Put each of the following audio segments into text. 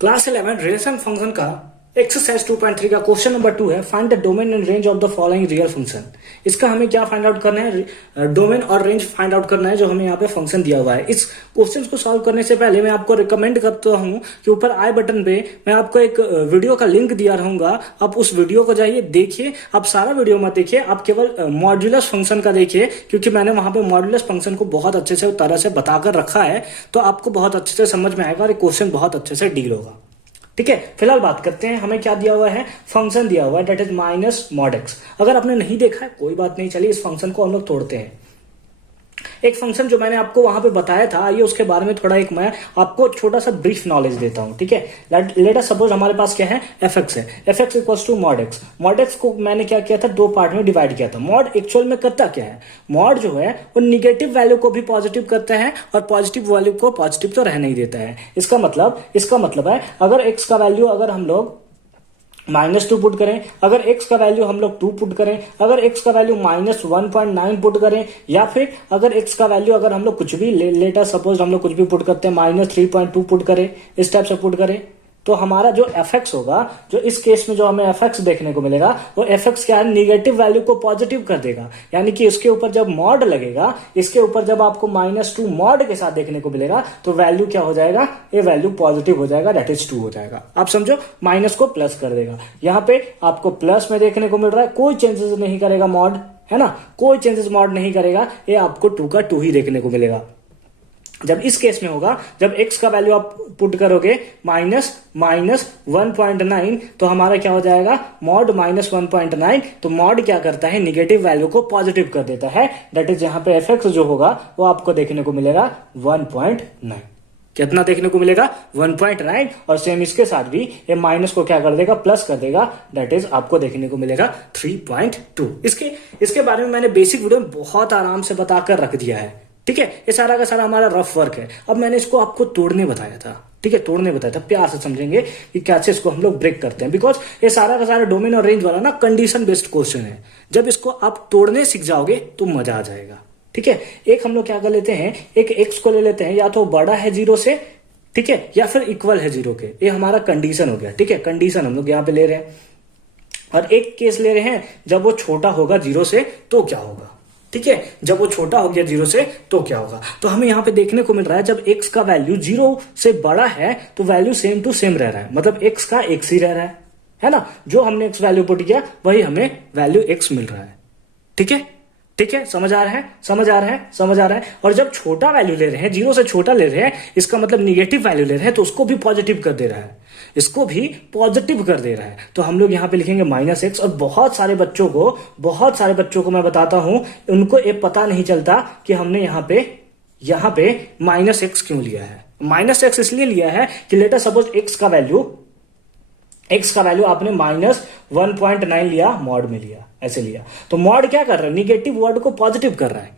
Class 11 relation function का exercise 2.3 का question number 2 है, find the domain and range of the following real function. इसका हमें क्या फाइंड आउट करना है, डोमेन और रेंज फाइंड आउट करना है जो हमें यहाँ पे फंक्शन दिया हुआ है। इस क्वेश्चन को सॉल्व करने से पहले मैं आपको रिकमेंड करता हूँ कि ऊपर आई बटन पे मैं आपको एक वीडियो का लिंक दिया रहूंगा, आप उस वीडियो को जाइए देखिए। आप सारा वीडियो मत देखिए, आप केवल मॉड्यूलस फंक्शन का देखिए, क्योंकि मैंने वहां पे मॉड्यूलस फंक्शन को बहुत अच्छे से तरह से बताकर रखा है, तो आपको बहुत अच्छे से समझ में आएगा और क्वेश्चन बहुत अच्छे से डील होगा। ठीक है, फिलहाल बात करते हैं हमें क्या दिया हुआ है। फंक्शन दिया हुआ है that is minus mod x. अगर आपने नहीं देखा है कोई बात नहीं, चलिए इस फंक्शन को हम लोग तोड़ते हैं। एक फंक्शन जो मैंने आपको वहां पे बताया था, आइए उसके बारे में थोड़ा एक मैं आपको छोटा सा ब्रीफ नॉलेज देता हूं। ठीक है, लेट अस सपोज हमारे पास क्या है, एफ एक्स है। F X equals to mod X. Mod X को मैंने क्या किया था, दो पार्ट में डिवाइड किया था। मॉड एक्चुअल में करता क्या है, मॉड जो है वो निगेटिव वैल्यू को भी पॉजिटिव करता है और पॉजिटिव वैल्यू को पॉजिटिव तो रहने ही देता है। इसका मतलब है अगर एक्स का वैल्यू अगर हम लोग -2 पुट करें, अगर x का वैल्यू हम लोग 2 पुट करें, अगर x का वैल्यू -1.9 पुट करें, या फिर अगर x का वैल्यू अगर हम लोग कुछ भी लेटर सपोज हम लोग कुछ भी पुट करते हैं -3.2 पुट करें, इस टाइप से पुट करें, तो हमारा जो fx होगा, जो इस केस में जो हमें fx देखने को मिलेगा, वो fx क्या है, निगेटिव वैल्यू को पॉजिटिव कर देगा। यानी कि इसके ऊपर जब मॉड लगेगा, इसके ऊपर जब आपको -2 मॉड के साथ देखने को मिलेगा, तो वैल्यू क्या हो जाएगा, ये वैल्यू पॉजिटिव हो जाएगा, दैट इज 2 हो जाएगा। आप समझो, माइनस को प्लस कर देगा। यहाँ पे आपको प्लस में देखने को मिल रहा है, कोई चेंजेस नहीं करेगा मॉड, है ना, कोई चेंजेस मॉड नहीं करेगा, ये आपको 2 का 2 ही देखने को मिलेगा। जब इस केस में होगा, जब x का वैल्यू आप पुट करोगे -1.9, तो हमारा क्या हो जाएगा, मॉड -1.9। तो मॉड क्या करता है, निगेटिव वैल्यू को पॉजिटिव कर देता है, दैट इज यहाँ पे fx जो होगा वो आपको देखने को मिलेगा 1.9। कितना देखने को मिलेगा, 1.9। और सेम इसके साथ भी ये माइनस को क्या कर देगा, प्लस कर देगा, दैट इज आपको देखने को मिलेगा 3.2। इसके बारे में मैंने बेसिक वीडियो में बहुत आराम से बताकर रख दिया है। ठीक है, ये सारा का सारा हमारा रफ वर्क है। अब मैंने इसको आपको तोड़ने बताया था, ठीक है, तोड़ने बताया था, प्यार से समझेंगे कि कैसे इसको हम लोग ब्रेक करते हैं, बिकॉज ये सारा का सारा डोमेन और रेंज वाला ना कंडीशन बेस्ड क्वेश्चन है। जब इसको आप तोड़ने सीख जाओगे तो मजा आ जाएगा। ठीक है, एक हम लोग क्या कर लेते हैं, एक एक्स को ले लेते हैं, या तो बड़ा है 0 से, ठीक है, या फिर इक्वल है 0 के। ये हमारा कंडीशन हो गया। ठीक है, कंडीशन हम लोग यहाँ पे ले रहे हैं। और एक केस ले रहे हैं, जब वो छोटा होगा 0 से तो क्या होगा। ठीक है, जब वो छोटा हो गया 0 से तो क्या होगा। तो हमें यहाँ पे देखने को मिल रहा है, जब x का वैल्यू 0 से बड़ा है तो वैल्यू सेम टू सेम रह रहा है, मतलब x का x ही रह रहा है ना। जो हमने x वैल्यू पुट किया वही हमें वैल्यू x मिल रहा है। ठीक है, ठीक है, समझ आ रहा है। और जब छोटा वैल्यू ले रहे हैं, 0 से छोटा ले रहे हैं, इसका मतलब निगेटिव वैल्यू ले रहे हैं, तो उसको भी पॉजिटिव कर दे रहा है, इसको भी पॉजिटिव कर दे रहा है। तो हम लोग यहाँ पे लिखेंगे -x। और बहुत सारे बच्चों को मैं बताता हूं, उनको ये पता नहीं चलता कि हमने यहाँ पे -x क्यों लिया है। -x इसलिए लिया है कि लेटर सपोज x का वैल्यू आपने -1.9 लिया, मॉड में लिया, ऐसे लिया, तो मॉड क्या कर रहा है, निगेटिव वर्ड को पॉजिटिव कर रहा है,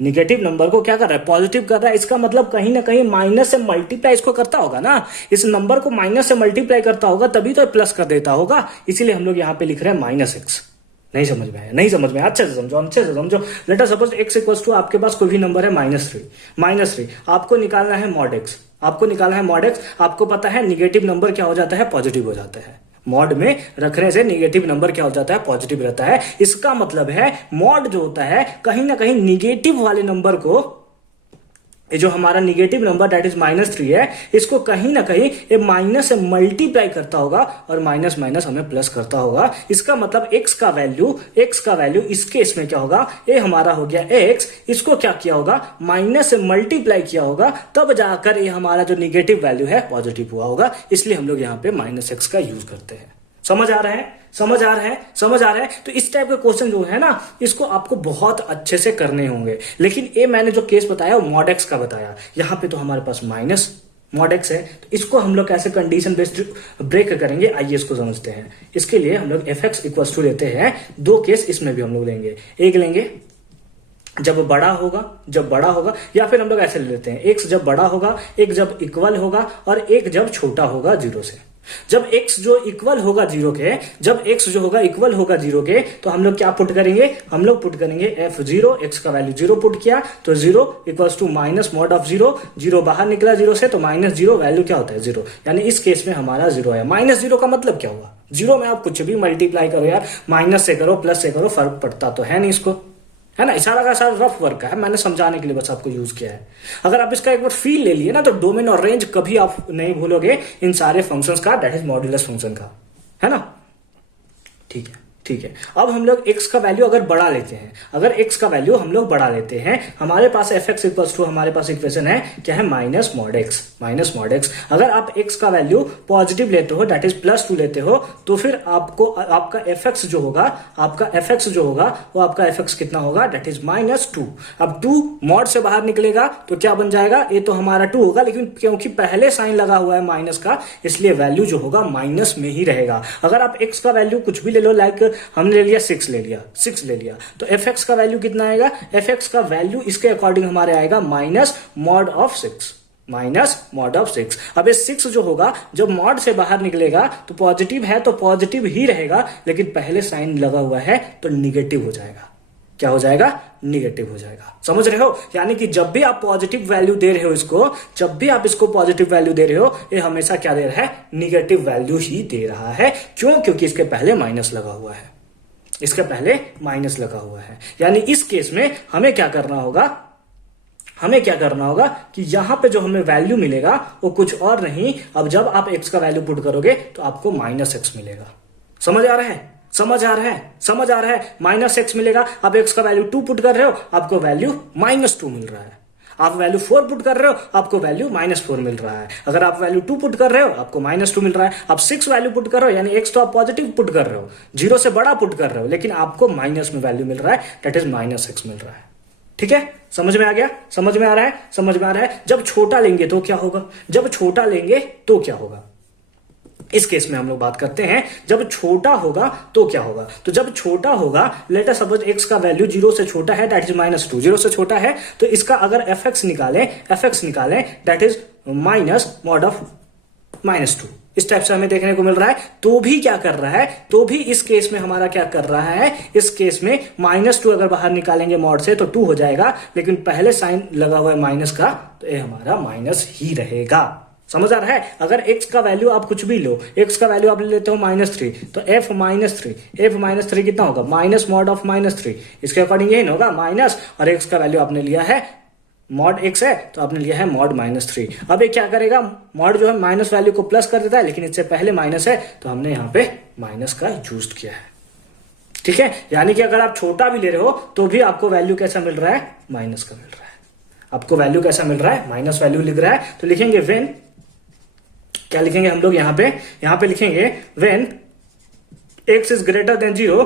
निगेटिव नंबर को क्या कर रहा है, पॉजिटिव कर रहा है। इसका मतलब कहीं ना कहीं माइनस से मल्टीप्लाई इसको करता होगा ना, इस नंबर को माइनस से मल्टीप्लाई करता होगा, तभी तो प्लस कर देता होगा। इसीलिए हम लोग यहाँ पे लिख रहे हैं -x। नहीं समझ में आया, अच्छे से समझो। Let us suppose x equals to, आपके पास कोई भी नंबर है -3, आपको निकालना है मॉड x, आपको पता है निगेटिव नंबर क्या हो जाता है, पॉजिटिव हो जाता है। मॉड में रखने से निगेटिव नंबर क्या हो जाता है, पॉजिटिव रहता है। इसका मतलब है मॉड जो होता है, कहीं ना कहीं निगेटिव वाले नंबर को, ये जो हमारा निगेटिव नंबर दैट इज -3 है, इसको कहीं ना कहीं ये माइनस से मल्टीप्लाई करता होगा और माइनस हमें प्लस करता होगा। इसका मतलब x का वैल्यू इस केस में क्या होगा, ये हमारा हो गया x, इसको क्या किया होगा, माइनस से मल्टीप्लाई किया होगा, तब जाकर ये हमारा जो निगेटिव वैल्यू है पॉजिटिव हुआ होगा। इसलिए हम लोग यहाँ पे -x का यूज करते हैं। समझ आ रहा है। तो इस टाइप के क्वेश्चन जो है ना, इसको आपको बहुत अच्छे से करने होंगे। लेकिन ये मैंने जो केस बताया वो मॉड एक्स का बताया, यहाँ पे तो हमारे पास माइनस मॉड एक्स है, तो इसको हम लोग कैसे कंडीशन बेस्ड ब्रेक करेंगे, आइए इसको समझते हैं। इसके लिए हम लोग fx इक्वल्स टू लेते हैं, दो केस इसमें भी हम लोग लेंगे। एक लेंगे जब बड़ा होगा, या फिर हम लोग ऐसे ले लेते हैं, x जब बड़ा होगा, एक जब इक्वल होगा और एक जब छोटा होगा 0 से। जब x जो इक्वल होगा जीरो के, जब x जो होगा इक्वल होगा जीरो के, तो हम लोग क्या पुट करेंगे, हम लोग पुट करेंगे f0, x का वैल्यू जीरो पुट किया तो zero equals to minus mod of zero, zero बाहर निकला जीरो से तो माइनस जीरो, वैल्यू क्या होता है जीरो, यानी इस केस में हमारा जीरो है। माइनस जीरो का मतलब क्या हुआ, जीरो में आप कुछ भी मल्टीप्लाई करो यार, माइनस से करो प्लस से करो, फर्क पड़ता तो है नहीं इसको, है ना। इशारा का सारा रफ वर्क है, मैंने समझाने के लिए बस आपको यूज किया है। अगर आप इसका एक बार फील ले लिए ना तो डोमेन और रेंज कभी आप नहीं भूलोगे इन सारे फंक्शंस का, दैट इज मॉड्यूलस फंक्शन का, है ना। ठीक है, ठीक है। अब हम लोग x का वैल्यू अगर बढ़ा लेते हैं, अगर x का वैल्यू हम लोग बढ़ा लेते हैं, हमारे पास fx इक्वल्स टू, हमारे पास इक्वेशन है क्या है, minus mod x, minus mod x। अगर आप x का वैल्यू पॉजिटिव लेते हो, दैट इज प्लस 2 लेते हो, तो फिर आपको आपका fx जो होगा, आपका fx जो होगा वो आपका fx कितना होगा, दैट इज माइनस 2। अब 2 मॉड से बाहर निकलेगा तो क्या बन जाएगा, ये तो हमारा 2 होगा, लेकिन क्योंकि पहले साइन लगा हुआ है माइनस का, इसलिए वैल्यू जो होगा माइनस में ही रहेगा। अगर आप x का वैल्यू कुछ भी ले लो, लाइक हमने ले लिया 6 ले लिया, 6 ले लिया, तो fx का वैल्यू कितना आएगा, fx का वैल्यू इसके अकॉर्डिंग हमारे आएगा minus mod of 6, minus mod of 6। अब ये 6 जो होगा जब मॉड से बाहर निकलेगा तो पॉजिटिव है तो पॉजिटिव ही रहेगा, लेकिन पहले साइन लगा हुआ है तो निगेटिव हो जाएगा। क्या हो जाएगा, निगेटिव हो जाएगा। समझ रहे हो, यानी कि जब भी आप पॉजिटिव वैल्यू दे रहे हो इसको, जब भी आप इसको पॉजिटिव वैल्यू दे रहे हो, ये हमेशा क्या दे रहा है, निगेटिव वैल्यू ही दे रहा है। क्यों, क्योंकि इसके पहले माइनस लगा हुआ है, इसके पहले माइनस लगा हुआ है। यानी इस केस में हमें क्या करना होगा, हमें क्या करना होगा कि यहां पे जो हमें वैल्यू मिलेगा वो कुछ और नहीं, अब जब आप x का वैल्यू पुट करोगे तो आपको माइनस x मिलेगा। समझ आ रहा है, समझ आ रहा है, समझ आ रहा है, माइनस x मिलेगा। आप x का वैल्यू 2 पुट कर रहे हो, आपको वैल्यू माइनस 2 मिल रहा है। आप वैल्यू 4 पुट कर रहे हो, आपको वैल्यू माइनस 4 मिल रहा है। अगर आप वैल्यू 2 पुट कर रहे हो, आपको माइनस 2 मिल रहा है। आप 6 वैल्यू पुट कर रहे हो, यानी x तो आप पॉजिटिव पुट कर रहे हो, 0 से बड़ा पुट कर रहे हो, लेकिन आपको माइनस में वैल्यू मिल रहा है, दैट इज माइनस x मिल रहा है। ठीक है, समझ में आ गया, समझ में आ रहा है, समझ में आ रहा है। जब छोटा लेंगे तो क्या होगा, जब छोटा लेंगे तो क्या होगा, इस केस में हम लोग बात करते हैं जब छोटा होगा तो क्या होगा। तो जब छोटा होगा, लेट अस सपोज x का वैल्यू 0 से छोटा है, दैट इज माइनस 2, 0 से छोटा है, तो इसका अगर fx निकालें that is minus mod of minus 2। इस टाइप से हमें देखने को मिल रहा है। तो भी क्या कर रहा है, तो भी इस केस में हमारा क्या कर रहा है, इस केस में माइनस 2 अगर बाहर निकालेंगे मॉड से तो 2 हो जाएगा, लेकिन पहले साइन लगा हुआ है माइनस का, तो ये हमारा माइनस ही रहेगा। समझ आ रहा है। अगर x का वैल्यू आप कुछ भी लो, x का वैल्यू आप ले लेते हो -3, तो f माइनस थ्री कितना होगा, माइनस मॉड ऑफ -3, इसके अकॉर्डिंग यही ना होगा माइनस, और x का वैल्यू आपने लिया है मॉड x है तो आपने लिया है मॉड -3। अब ये क्या करेगा, मॉड जो है माइनस वैल्यू को प्लस कर देता है, लेकिन इससे पहले माइनस है तो हमने यहाँ पे माइनस का यूज किया है। ठीक है, यानी कि अगर आप छोटा भी ले रहे हो तो भी आपको वैल्यू कैसा मिल रहा है, माइनस का मिल रहा है। आपको वैल्यू कैसा मिल रहा है, माइनस वैल्यू लिख रहा है। तो लिखेंगे व्हेन, क्या लिखेंगे हम लोग यहाँ पे लिखेंगे when x is greater than 0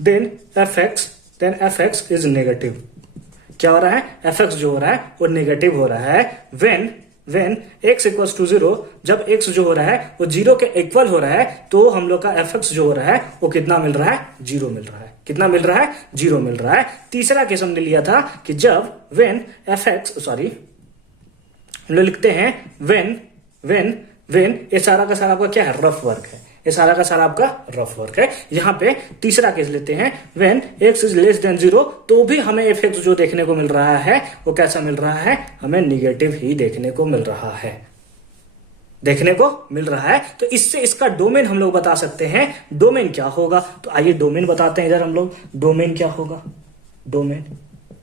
then fx is negative. क्या हो रहा है, fx जो हो रहा है वो नेगेटिव हो रहा है। व्हेन x इक्वल्स टू 0, जब x जो हो रहा है वो 0 के इक्वल हो रहा है, तो हम लोग का fx जो हो रहा है वो कितना मिल रहा है, 0 मिल रहा है। कितना मिल रहा है, 0 मिल रहा है। तीसरा केस हमने लिया था कि जब व्हेन fx, सॉरी हम लोग लिखते हैं व्हेन ये सारा का सारा आपका क्या है, रफ वर्क है। ये सारा का सारा आपका रफ वर्क है। यहाँ पे तीसरा केस लेते हैं, when x is less than 0, तो भी हमें fx जो देखने को मिल रहा है वो कैसा मिल रहा है, हमें निगेटिव ही देखने को मिल रहा है, देखने को मिल रहा है। तो इससे इसका डोमेन हम लोग बता सकते हैं। डोमेन क्या होगा, तो आइए डोमेन बताते हैं इधर हम लोग। डोमेन क्या होगा,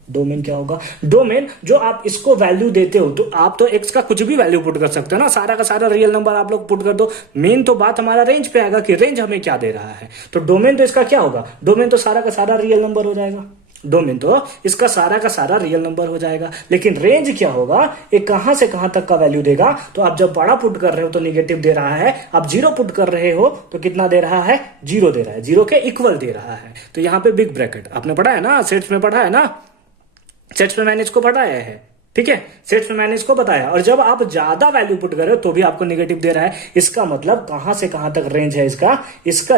डोमेन क्या होगा, डोमेन जो आप इसको वैल्यू देते हो, तो आप तो x का कुछ भी वैल्यू पुट कर सकते हो ना, सारा का सारा रियल नंबर आप लोग पुट कर दो। मेन तो बात हमारा रेंज पे आएगा कि रेंज हमें क्या दे रहा है। तो डोमेन तो इसका क्या होगा, डोमेन तो सारा का सारा रियल नंबर हो जाएगा। डोमेन तो इसका सारा का सारा रियल नंबर हो जाएगा। लेकिन रेंज क्या होगा, ये कहां से कहां तक का वैल्यू देगा। तो आप जब बड़ा पुट कर रहे हो तो निगेटिव दे रहा है, आप 0 पुट कर रहे हो तो कितना दे रहा है, 0 दे रहा है, 0 के इक्वल दे रहा है। तो यहाँ पे बिग ब्रैकेट आपने पढ़ा है ना, सेट्स में पढ़ा है ना, सेट्स में मैंने इसको पढ़ाया है, ठीक है, सेट्स में मैंने इसको बताया। और जब आप ज्यादा वैल्यू पुट कर रहे हो तो भी आपको नेगेटिव दे रहा है। इसका मतलब कहां से कहां तक रेंज है इसका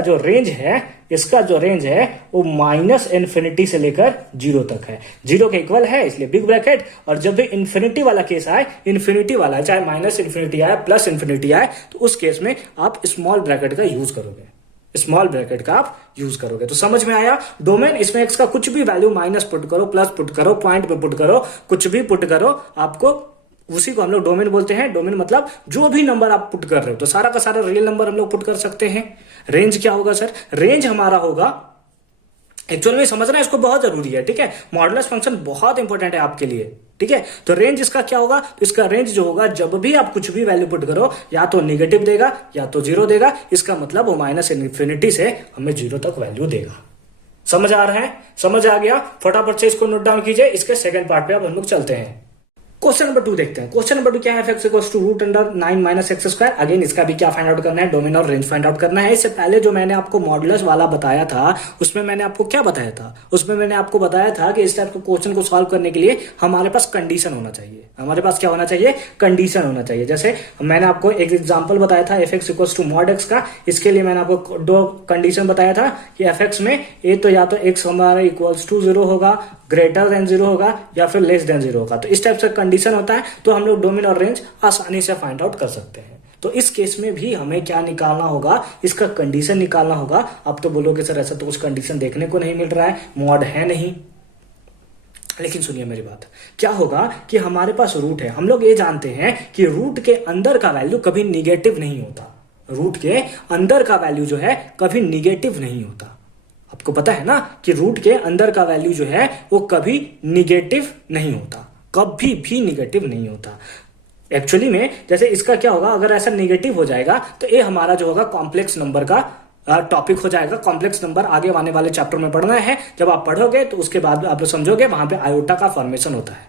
जो रेंज है वो माइनस इन्फिनिटी से लेकर जीरो तक है। जीरो के इक्वल है इसलिए बिग ब्रैकेट, और जब भी इन्फिनिटी वाला केस आए, इन्फिनिटी वाला चाहे माइनस इन्फिनिटी आए प्लस इन्फिनिटी आए, तो उस केस में आप स्मॉल ब्रैकेट का यूज करोगे, स्मॉल ब्रैकेट का आप यूज करोगे। तो समझ में आया डोमेन, इसमें एक्स का कुछ भी वैल्यू माइनस पुट करो, प्लस पुट करो, पॉइंट पे पुट करो, कुछ भी पुट करो, आपको उसी को हम लोग डोमेन बोलते हैं। डोमेन मतलब जो भी नंबर आप पुट कर रहे हो, तो सारा का सारा रियल नंबर हम लोग पुट कर सकते हैं। रेंज क्या होगा सर? रेंज हमारा होगा, एक्चुअल में समझना इसको बहुत जरूरी है, ठीक है। मॉडुलस फंक्शन बहुत इंपॉर्टेंट है आपके लिए, ठीक है। तो रेंज इसका क्या होगा? तो इसका रेंज जो होगा, जब भी आप कुछ भी वैल्यू पुट करो, या तो नेगेटिव देगा या तो जीरो देगा। इसका मतलब वो माइनस इन्फिनिटी से हमें जीरो तक वैल्यू देगा। समझ आ रहा है? समझ आ गया? फटाफट से इसको नोट डाउन कीजिए। इसके सेकंड पार्ट पे अब हम लोग चलते हैं। क्वेश्चन नंबर 2 देखते हैं। क्वेश्चन नंबर 2 क्या है? f(x = √9 - x²। अगेन इसका भी क्या फाइंड आउट करना है? डोमेन और रेंज फाइंड आउट करना है। इससे पहले जो मैंने आपको मॉडुलस वाला बताया था, उसमें मैंने आपको क्या बताया था? उसमें मैंने आपको बताया था कि इस टाइप के क्वेश्चन को सॉल्व करने के लिए हमारे पास कंडीशन होना चाहिए। हमारे पास क्या होना चाहिए? कंडीशन होना चाहिए। जैसे मैंने आपको एक एग्जाम्पल बताया था f(x = mod x) का। इसके लिए मैंने आपको दो कंडीशन बताया था कि f(x) में तो या तो x हमारा इक्वल्स टू 0 होगा, ग्रेटर देन 0 होगा, या फिर लेस देन 0 होगा। तो इस टाइप से कंडीशन होता है, तो हम लोग डोमेन और रेंज आसानी से फाइंड आउट कर सकते हैं। तो इस केस में भी हमें क्या निकालना होगा? इसका कंडीशन निकालना होगा। अब तो बोलोगे सर ऐसा तो कुछ कंडीशन देखने को नहीं मिल रहा है, मॉड है नहीं। लेकिन सुनिए मेरी बात, क्या होगा कि हमारे पास रूट है। हम लोग ये जानते हैं कि रूट के अंदर का वैल्यू कभी निगेटिव नहीं होता। रूट के अंदर का वैल्यू जो है कभी निगेटिव नहीं होता। आपको पता है ना कि रूट के अंदर का वैल्यू जो है वो कभी निगेटिव नहीं होता, कभी भी निगेटिव नहीं होता। एक्चुअली में जैसे इसका क्या होगा, अगर ऐसा निगेटिव हो जाएगा तो ये हमारा जो होगा कॉम्प्लेक्स नंबर का टॉपिक हो जाएगा। कॉम्प्लेक्स नंबर आगे आने वाले चैप्टर में पढ़ना है। जब आप पढ़ोगे तो उसके बाद आप समझोगे वहां पे आयोटा का फॉर्मेशन होता है,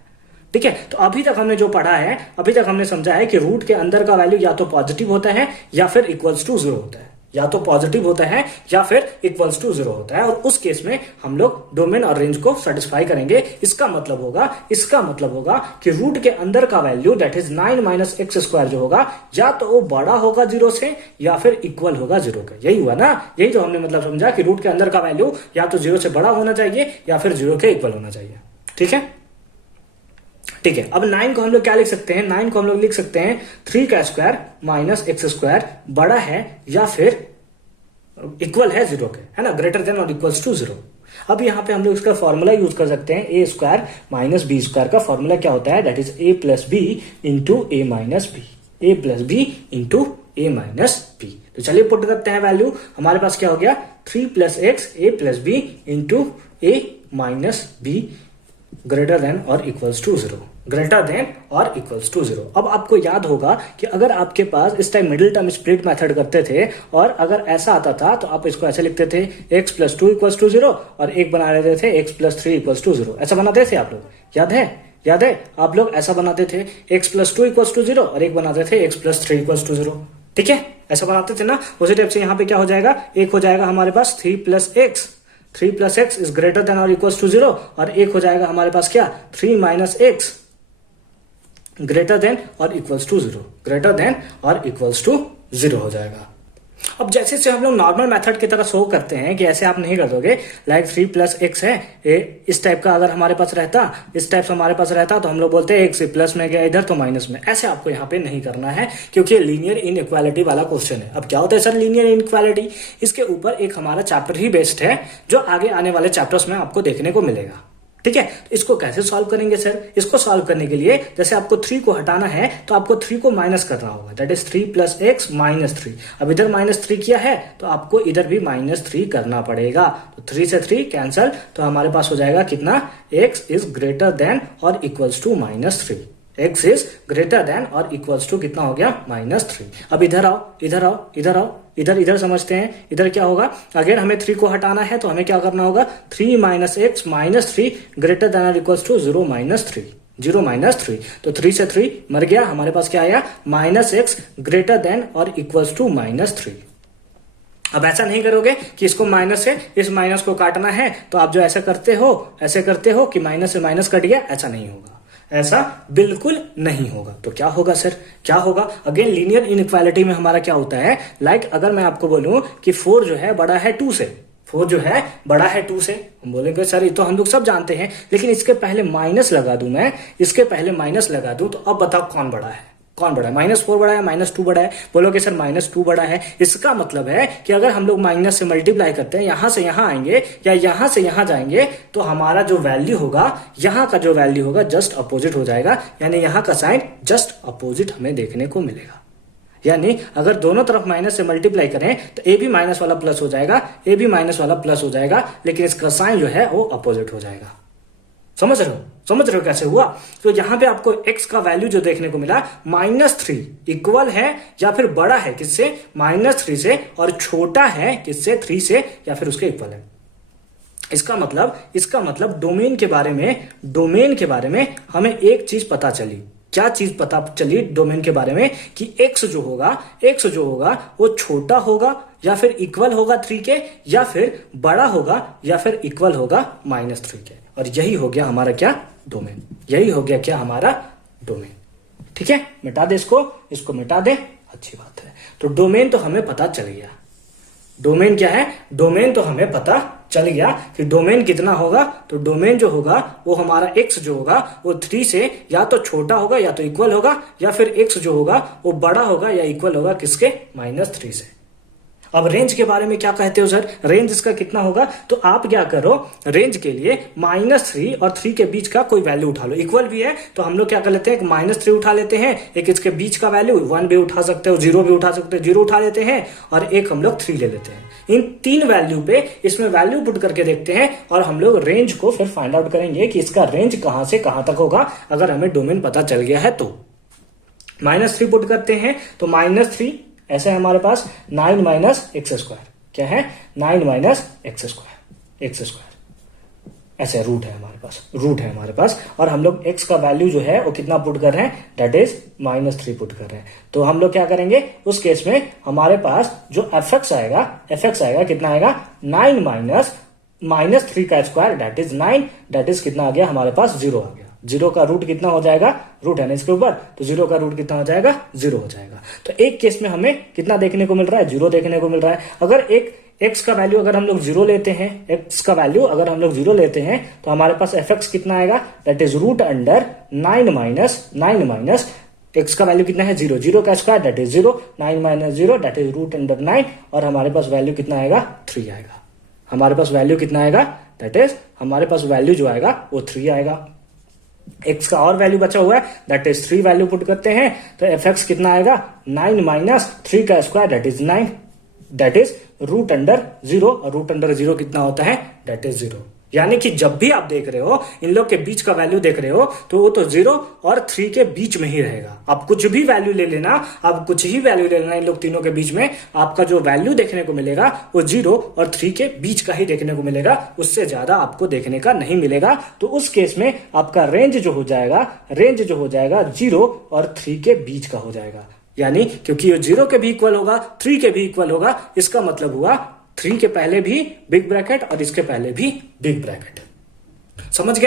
ठीक है। तो अभी तक हमने जो पढ़ा है, अभी तक हमने समझा है कि रूट के अंदर का वैल्यू या तो पॉजिटिव होता है या फिर इक्वल्स टू 0 होता है, या तो पॉजिटिव होता है या फिर इक्वल्स टू 0 होता है। और उस केस में हम लोग डोमेन और रेंज को सेटिस्फाई करेंगे। इसका मतलब होगा कि रूट के अंदर का वैल्यू दैट इज 9 - x² जो होगा, या तो वो बड़ा होगा 0 से या फिर इक्वल होगा 0 के। यही हुआ ना, यही तो हमने मतलब समझा कि रूट के अंदर का वैल्यू या तो 0 से बड़ा होना चाहिए या फिर 0 के इक्वल होना चाहिए, ठीक है। ठीक है, अब 9 को हम लोग क्या लिख सकते हैं? 9 को हम लोग लिख सकते हैं 3 - x² बड़ा है या फिर इक्वल है 0 के, है ना, ग्रेटर देन और इक्वल्स टू 0। अब यहां पे हम लोग इसका फॉर्मूला यूज कर सकते हैं। a² - b² का फॉर्मूला क्या होता है? That is a + b * a - b, a + b * a - b। तो चलिए पुट करते हैं वैल्यू। हमारे पास क्या हो गया? 3 + x a + b * a - b greater than और इक्वल्स टू 0, ग्रेटर देन और इक्वल्स टू 0। अब आपको याद होगा कि अगर आपके पास इस time middle term split method करते थे और अगर ऐसा आता था तो आप इसको ऐसे लिखते थे x + 2 = 0 और एक बना लेते थे x + 3 = 0। ऐसा बनाते थे आप लोग, याद है आप लोग ऐसा बनाते थे x + 2 = 0 और एक बनाते थे x + 3 = 0, ठीक है, ऐसा बनाते थे ना। उसी टाइप से यहाँ पे क्या हो जाएगा? एक हो जाएगा हमारे पास 3 + x, 3 + x is greater than और इक्वल्स टू 0, और एक हो जाएगा हमारे पास क्या? 3 - x ग्रेटर देन और इक्वल्स टू 0, ग्रेटर देन और इक्वल्स टू 0 हो जाएगा। अब जैसे से हम लोग नॉर्मल मेथड की तरह शो करते हैं कि ऐसे आप नहीं कर दोगे, लाइक 3 + x है, इस टाइप का अगर हमारे पास रहता, इस टाइप से हमारे पास रहता तो हम लोग बोलते हैं x प्लस में गया इधर तो माइनस में। ऐसे आपको यहाँ पे नहीं करना है क्योंकि लीनियर इनइक्वालिटी वाला क्वेश्चन है। अब क्या होता है सर लीनियर इनइक्वालिटी? इसके ऊपर एक हमारा चैप्टर ही बेस्ड है जो आगे आने वाले चैप्टर्स में आपको देखने को मिलेगा, ठीक है। तो इसको कैसे सॉल्व करेंगे सर? इसको सॉल्व करने के लिए जैसे आपको 3 को हटाना है तो आपको 3 को माइनस करना होगा, दैट इज 3 + x - 3। अब इधर -3 किया है तो आपको इधर भी -3 करना पड़ेगा। तो 3 से 3 कैंसल, तो हमारे पास हो जाएगा कितना? x इज ग्रेटर देन और equals to -3, x is greater than और इक्वल्स टू कितना हो गया? -3। अब इधर आओ, इधर समझते हैं। इधर क्या होगा? अगर हमें 3 को हटाना है तो हमें क्या करना होगा? 3 - x - 3 ग्रेटर देन और इक्वल्स टू 0 - 3। तो 3 से 3 मर गया, हमारे पास क्या आया? -x ग्रेटर देन और इक्वल्स टू -3। अब ऐसा नहीं करोगे कि इसको माइनस से इस माइनस को काटना है तो आप जो ऐसे करते हो कि माइनस से माइनस कट गया, ऐसा नहीं होगा। ऐसा बिल्कुल नहीं होगा। तो क्या होगा सर, क्या होगा? अगेन लीनियर इनइक्वालिटी में हमारा क्या होता है, अगर मैं आपको बोलूं कि 4 जो है बड़ा है 2 से, 4 जो है बड़ा है 2 से, हम बोलेंगे सर ये तो हम लोग सब जानते हैं, लेकिन इसके पहले माइनस लगा दूं मैं, इसके पहले माइनस लगा दूं, तो अब बताओ कौन बड़ा है, कौन बड़ा है? -4 बड़ा है, -2 बड़ा है? बोलोगे सर -2 बड़ा है। इसका मतलब है कि अगर हम लोग माइनस से मल्टीप्लाई करते हैं, यहां से यहां आएंगे या यहां से यहां जाएंगे, तो हमारा जो वैल्यू होगा, यहां का जो वैल्यू होगा जस्ट अपोजिट हो जाएगा, यानी यहां का साइन जस्ट अपोजिट हमें देखने को मिलेगा। यानी अगर दोनों तरफ माइनस से मल्टीप्लाई करें तो ए भी माइनस वाला प्लस हो जाएगा, ए भी माइनस वाला प्लस हो जाएगा, लेकिन इसका साइन जो है वो अपोजिट हो जाएगा। समझ रहे हो कैसे हुआ? तो यहां पे आपको x का वैल्यू जो देखने को मिला -3 इक्वल है या फिर बड़ा है किससे, -3 से, और छोटा है किससे, 3 से, या फिर उसके इक्वल है। इसका मतलब डोमेन के बारे में हमें एक चीज पता चली। क्या चीज पता चली डोमेन के बारे में? कि x जो होगा वो छोटा होगा या फिर इक्वल होगा 3 के, या फिर बड़ा होगा या फिर इक्वल होगा -3 के। और यही हो गया हमारा क्या, डोमेन। यही हो गया क्या हमारा डोमेन। ठीक है, मिटा दे इसको मिटा दे, अच्छी बात है। तो डोमेन तो हमें पता चल गया। डोमेन क्या है? डोमेन तो हमें पता चल गया कि डोमेन कितना होगा। तो डोमेन जो होगा वो हमारा x जो होगा वो 3 से या तो छोटा होगा या तो इक्वल होगा, या फिर x जो होगा वो बड़ा होगा या इक्वल होगा किसके, -3 से। अब रेंज के बारे में क्या कहते हो सर? रेंज इसका कितना होगा? तो आप क्या करो, रेंज के लिए -3 और 3 के बीच का कोई वैल्यू उठा लो। इक्वल भी है तो हम लोग क्या कर लेते हैं, -3 उठा लेते हैं, एक इसके बीच का वैल्यू 1 भी उठा सकते हो, 0 भी उठा सकते हो, 0 उठा लेते हैं, और एक हम लोग 3 ले लेते हैं। इन 3 वैल्यू पे इसमें वैल्यू पुट करके देखते हैं, और हम लोग रेंज को फिर फाइंड आउट करेंगे कि इसका रेंज कहां से कहां तक होगा। अगर हमें डोमेन पता चल गया है तो -3 पुट करते हैं, तो -3 ऐसे है हमारे पास 9 - x²। क्या है? 9 - x²। ऐसे रूट है हमारे पास, और हम लोग x का वैल्यू जो है वो कितना पुट कर रहे हैं, दैट इज -3 पुट कर रहे हैं। तो हम लोग क्या करेंगे उस केस में, हमारे पास जो fx आएगा कितना आएगा, 9 - -3 का square, that is 9, that is कितना आ गया हमारे पास, 0 आ गया। 0 का रूट कितना हो जाएगा, रूट है ना इसके ऊपर, तो 0 का रूट कितना हो जाएगा, 0 हो जाएगा। तो एक केस में हमें कितना देखने को मिल रहा है, 0 देखने को मिल रहा है। अगर एक x का वैल्यू अगर हम लोग 0 लेते हैं, तो हमारे पास fx कितना आएगा, दैट इज √9 - x का वैल्यू कितना है, 0, 0 का square that is 0, 9 - 0 that is √9, और हमारे पास वैल्यू कितना आएगा, 3 आएगा। हमारे पास वैल्यू कितना आएगा, दैट इज हमारे पास वैल्यू जो आएगा वो 3 आएगा। x का और वैल्यू बचा हुआ है, दैट इज 3 वैल्यू पुट करते हैं, तो fx कितना आएगा, 9 - 3 का square that is 9, that is √0, और √0 कितना होता है, दैट इज 0। यानी कि जब भी आप देख रहे हो, इन लोग के बीच का वैल्यू देख रहे हो, तो वो तो 0 और 3 के बीच में ही रहेगा। आप कुछ भी वैल्यू ले लेना, इन लोग तीनों के बीच में आपका जो वैल्यू देखने को मिलेगा वो 0 और 3 के बीच का ही देखने को मिलेगा, उससे ज्यादा आपको देखने का नहीं मिलेगा। तो उस केस में आपका रेंज जो हो जाएगा 0 और 3 के बीच का हो जाएगा। यानी क्योंकि ये 0 के भी इक्वल होगा, 3 के भी इक्वल होगा, इसका मतलब हुआ 3 के पहले भी बिग ब्रैकेट और इसके पहले भी बिग ब्रैकेट। समझ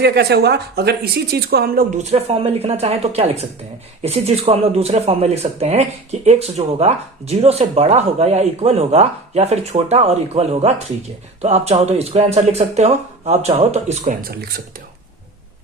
गए कैसे हुआ? अगर इसी चीज को हम लोग दूसरे फॉर्म में लिखना चाहें तो क्या लिख सकते हैं? इसी चीज को हम लोग दूसरे फॉर्म में लिख सकते हैं कि x जो होगा 0 से बड़ा होगा या इक्वल होगा, या फिर छोटा और इक्वल होगा 3 के। तो आप चाहो तो इसको आंसर लिख सकते हो, आप चाहो तो इसको आंसर लिख सकते हो।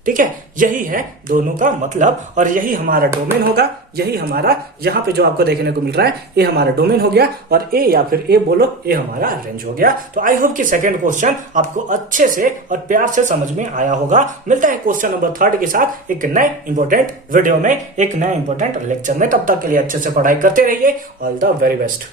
ठीक है, यही है दोनों का मतलब, और यही हमारा डोमेन होगा। यही हमारा यहाँ पे जो आपको देखने को मिल रहा है ये हमारा डोमेन हो गया, और ए या फिर ए बोलो, ये हमारा रेंज हो गया। तो आई होप कि सेकंड क्वेश्चन आपको अच्छे से और प्यार से समझ में आया होगा। मिलता है क्वेश्चन नंबर 3 के साथ एक नए इंपॉर्टेंट वीडियो में, एक नए इंपॉर्टेंट लेक्चर में। तब तक के लिए अच्छे से पढ़ाई करते रहिए। All the very best.